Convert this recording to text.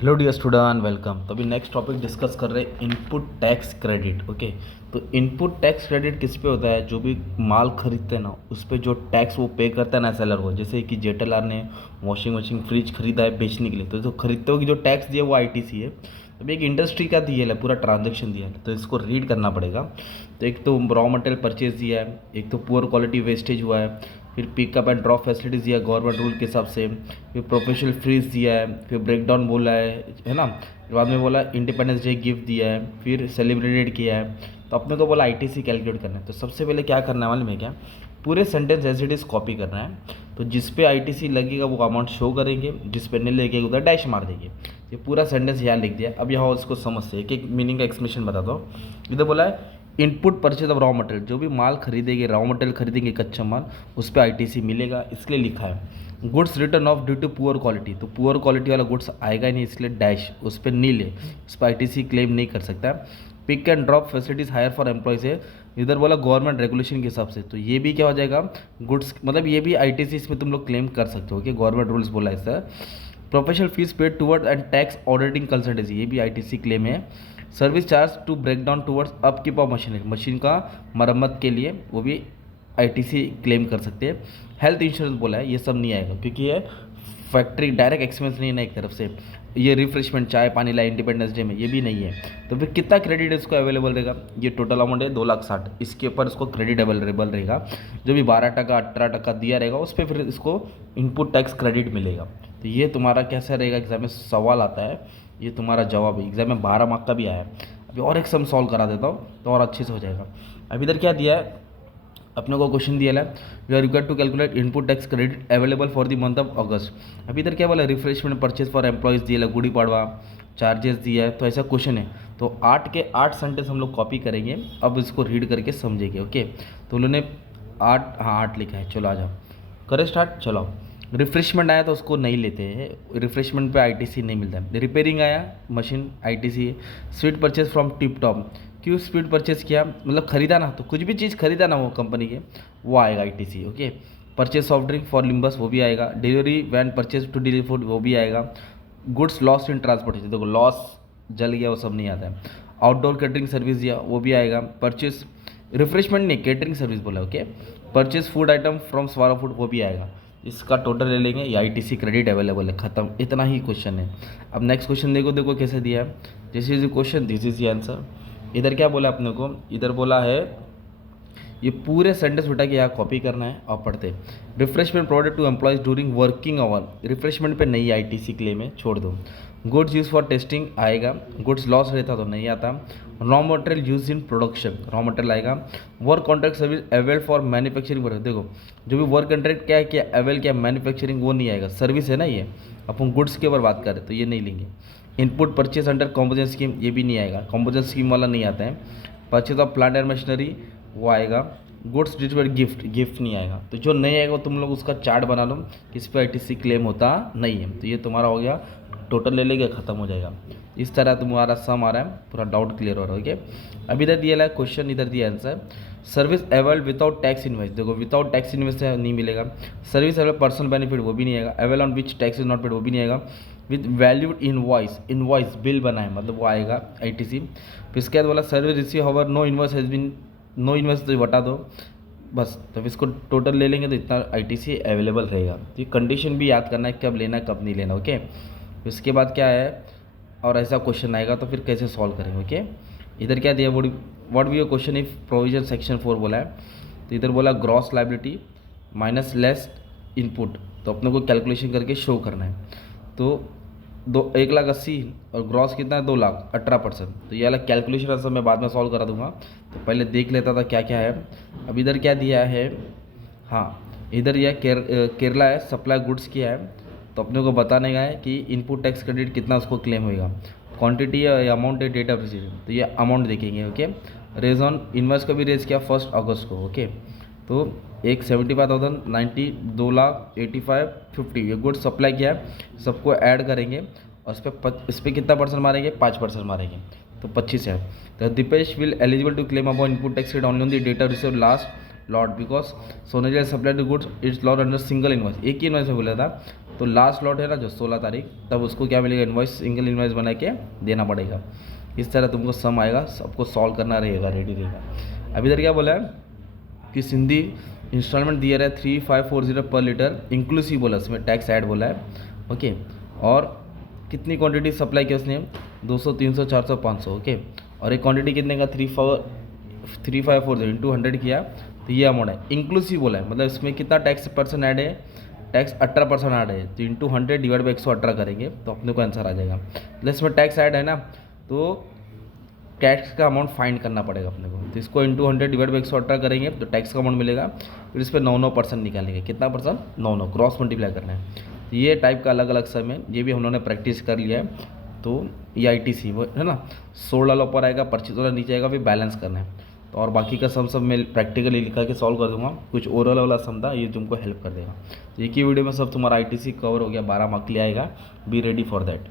Hello dear student, welcome. तो अभी next topic discuss कर रहे हैं इनपुट टैक्स क्रेडिट। ओके, तो इनपुट टैक्स क्रेडिट किस पे होता है? जो भी माल खरीदते हैं ना, उस पे जो टैक्स वो पे करता है ना सेलर को। जैसे कि जेटलआर ने वॉशिंग मशीन फ्रिज खरीदा है बेचने के लिए, तो जो खरीदते हो कि जो टैक्स दिया वो आईटीसी है। तो अभी एक इंडस्ट्री का दिया है, पूरा ट्रांजेक्शन दिया है, तो इसको रीड करना पड़ेगा। तो एक तो रॉ मटेरियल परचेज दिया है, एक तो पुअर क्वालिटी वेस्टेज हुआ है, फिर पिकअप एंड ड्रॉप फैसिलिटीज़ दिया है गवर्नमेंट रूल के हिसाब से, फिर प्रोफेशनल फ्रीज दिया है, फिर ब्रेकडाउन बोला है ना। फिर बाद में बोला इंडिपेंडेंस डे गिफ्ट दिया है, फिर सेलिब्रेटेड किया है। तो अपने को बोला आईटीसी कैलकुलेट करना है। तो सबसे पहले क्या करना है मालूम है क्या? पूरे sentence as it is copy करना है। तो जिस पे आईटीसी लगेगा वो अमाउंट शो करेंगे, जिस पे नहीं लगेगा उधर डैश मार देंगे। ये पूरा सेंटेंस यहाँ लिख दिया। अब यहाँ उसको समझते हैं, एक मीनिंग का एक्सप्लेनेशन बताता हूँ। इधर बोला है input purchase of raw material, जो भी माल खरीदेंगे, रॉ मटेरियल खरीदेंगे कच्चा माल, उस पर आईटीसी मिलेगा, इसके लिए लिखा है। Goods return of due to poor quality, तो पुअर क्वालिटी वाला गुड्स आएगा ही नहीं, इसलिए डैश उस पर नील है, उस पर आईटीसी क्लेम नहीं कर सकता। Pick and drop facilities hire for employees है, इधर बोला गवर्नमेंट रेगुलेशन के हिसाब से, तो ये भी क्या हो जाएगा? गुड्स मतलब ये भी आईटीसी इसमें तुम लोग क्लेम कर सकते हो कि गवर्नमेंट रूल्स बोला है sir. Professional fees paid toward and tax auditing consultancy, ये भी आईटीसी क्लेम है। Service charge to break down towards upkeep of machinery, machine का मरम्मत के लिए, वो भी आईटीसी क्लेम कर सकते हैं। हेल्थ इंश्योरेंस बोला है, ये सब नहीं आएगा क्योंकि ये फैक्ट्री डायरेक्ट एक्सपेंस नहीं है ना एक तरफ से। ये रिफ्रेशमेंट चाय पानी लाए इंडिपेंडेंस डे में, ये भी नहीं है। तो फिर कितना क्रेडिट इसको अवेलेबल रहेगा? ये टोटल अमाउंट है 2,60,000, इसके ऊपर इसको क्रेडिट अवेलेबल रहेगा। जो भी 12% 18% दिया रहेगा उस पर फिर इसको इनपुट टैक्स क्रेडिट मिलेगा। तो ये तुम्हारा कैसा रहेगा? एग्जाम में सवाल आता है, ये तुम्हारा जवाब है। एग्जाम में 12 मार्क का भी आया है। अभी और एक सम सॉल्व करा देता हूँ तो और अच्छे से हो जाएगा। अभी इधर क्या दिया है? अपने को क्वेश्चन दिया है, you are required to calculate input tax credit available for the month of August. अभी इधर क्या बोला? रिफ्रेशमेंट परचेज फॉर एम्प्लॉयज़ दिया है, गुड़ी पड़वा चार्जेस दिया है, तो ऐसा क्वेश्चन है। तो 8 के 8 सेंटेंस हम लोग कॉपी करेंगे, अब इसको रीड करके समझेंगे। ओके, तो उन्होंने 8, हाँ 8 लिखा है। चलो आ जाओ, करें स्टार्ट। चलो, रिफ्रेशमेंट आया तो उसको नहीं लेते हैं, रिफ्रेशमेंट पे आईटीसी नहीं मिलता है। रिपेयरिंग आया, मशीन आईटीसी है। Sweet purchase from tip top, क्यों स्पीड परचेज किया? मतलब खरीदा ना, तो कुछ भी चीज़ खरीदा ना वो कंपनी के, वो आएगा ITC. Okay, purchase soft drink for limbs, वो भी आएगा। Delivery van purchase to delivery food, वो भी आएगा। गुड्स लॉस्ट इन ट्रांसपोर्टेशन, देखो लॉस जल गया वो सब नहीं आता है। आउटडोर कैटरिंग सर्विस दिया, वो भी आएगा। परचेज रिफ्रेशमेंट नहीं, कैटरिंग सर्विस बोला। Okay, purchase food item from Swara food, वो भी आएगा। इसका टोटल ले लेंगे, ये आईटीसी क्रेडिट अवेलेबल है, खत्म। इतना ही क्वेश्चन है। अब नेक्स्ट क्वेश्चन देखो, देखो कैसे दिया है। This is the question, this is the answer. इधर क्या बोला अपने को? इधर बोला है ये पूरे सेंटेंस उठा के यहाँ कॉपी करना है और पढ़ते। Refreshment provided to employees during working hour, refreshment पे नहीं आईटीसी क्लेम है, छोड़ दो। गुड्स यूज फॉर टेस्टिंग आएगा, गुड्स लॉस रहता तो नहीं आता। Raw material use in production, raw material आएगा। Work contract service avail for manufacturing, देखो जो भी वर्क कॉन्ट्रैक्ट क्या है, क्या अवेल क्या मैन्युफैक्चरिंग, वो नहीं आएगा, सर्विस है ना ये। अपन गुड्स के ऊपर बात करें तो ये नहीं लेंगे। इनपुट परचेज अंडर कॉम्पोजेंट स्कीम, ये भी नहीं आएगा, कॉम्पोजेंट स्कीम वाला नहीं आता है। Purchase of plant and machinery, वो आएगा। गुड्स डिस्ट्रीब्यूट गिफ्ट, गिफ्ट नहीं आएगा। तो जो नहीं आएगा तुम लोग उसका चार्ट बना लो, इस पर आईटीसी क्लेम होता नहीं है। तो ये तुम्हारा हो गया, टोटल ले लेंगे, खत्म हो जाएगा। इस तरह तुम्हारा सम आ रहा है, पूरा डाउट क्लियर हो रहा है। ओके, अभी इधर दिया है क्वेश्चन, इधर दिया answer. Service avail without tax invoice, देखो विदाउट टैक्स इनवॉइस नहीं मिलेगा। सर्विस अवेल पर्सनल बेनिफिट, वो भी नहीं आएगा। Avail on which tax is not paid, वो भी नहीं आएगा। With valued invoice, invoice bill बना है मतलब वो आएगा आईटीसी। फिर इसके बाद बोला service receive however no invoice has been, no invest तो बता दो बस। तब इसको टोटल ले लेंगे तो इतना आईटीसी अवेलेबल रहेगा। तो ये कंडीशन भी याद करना है, कब लेना है कब नहीं लेना। ओके, इसके बाद क्या है, और ऐसा क्वेश्चन आएगा तो फिर कैसे सॉल्व करेंगे। ओके, इधर क्या दिया, what be your question if provision section 4 बोला है। तो इधर बोला gross liability minus less input, तो अपने को कैलकुलेशन करके शो करना है। तो 1,80,000 और ग्रॉस कितना है 2,18%। तो ये अलग कैलकुलेशन आंसर मैं बाद में सॉल्व करा दूंगा, तो पहले देख लेता था क्या क्या है। अब इधर क्या दिया है, हाँ इधर यह केरला है, सप्लाई गुड्स किया है, तो अपने को बताने का है कि इनपुट टैक्स क्रेडिट कितना उसको क्लेम होएगा। क्वांटिटी या अमाउंट है, डेट ऑफ रिसीव, तो ये अमाउंट देखेंगे। ओके, रेज ऑन इन्वेस्ट को भी रेज किया 1 अगस्त को। ओके, तो एक 75,000 90 2,85,50 ये गुड्स सप्लाई किया है, सबको ऐड करेंगे और इस पर कितना परसेंट मारेंगे? 5% मारेंगे, तो 25 है। तो Deepesh will eligible to claim about input tax credit only on the data receive last lot because सोनेजल supply to goods it's lot under single invoice, एक ही इन्वॉइस में बोला था। तो लास्ट लॉट है ना जो 16 तारीख, तब उसको क्या मिलेगा, इन्वॉइस, सिंगल इन्वॉइस बना के देना पड़ेगा। इस तरह तुमको सम आएगा, सबको सॉल्व करना रहेगा, रेडी रहेगा। अभी इधर क्या बोला है कि सिंधी इंस्टॉलमेंट दिया रहा है 3540 पर लीटर इंक्लूसिव बोला, इसमें टैक्स ऐड बोला है। ओके, और कितनी क्वांटिटी सप्लाई किया उसने, 200, 300, 400, 500। ओके, और एक क्वांटिटी कितने का 3540 इंटू 100 किया, तो ये अमाउंट है। इंक्लूसिव बोला है, मतलब इसमें कितना टैक्स परसेंट ऐड है, टैक्स 18% ऐड है, तो इंटू 100 डिवाइड बाई 118 करेंगे तो अपने को आंसर आ जाएगा। मतलब इसमें टैक्स ऐड है ना, तो टैक्स का अमाउंट फाइंड करना पड़ेगा अपने को। तो इसको इंटू 100 डिवाइड बाई 118 करेंगे तो टैक्स का अमाउंट मिलेगा। फिर इस पर 9% निकालेंगे, कितना परसेंट, 9 क्रॉस मल्टीप्लाई करना है। तो ये टाइप का अलग अलग सम है, ये भी हम लोगों ने प्रैक्टिस कर लिया है। तो ये ITC वो है ना, 16 ऊपर आएगा, परचेज वाला नीचे आएगा, फिर बैलेंस करना है। तो और बाकी का सम सब मैं प्रैक्टिकली लिखा के सॉल्व कर दूंगा। कुछ ओरल वाला सम था, ये तुमको हेल्प कर देगा। तो एक ही वीडियो में सब तुम्हारा ITC कवर हो गया, 12 मार्क ले आएगा। Be ready for that.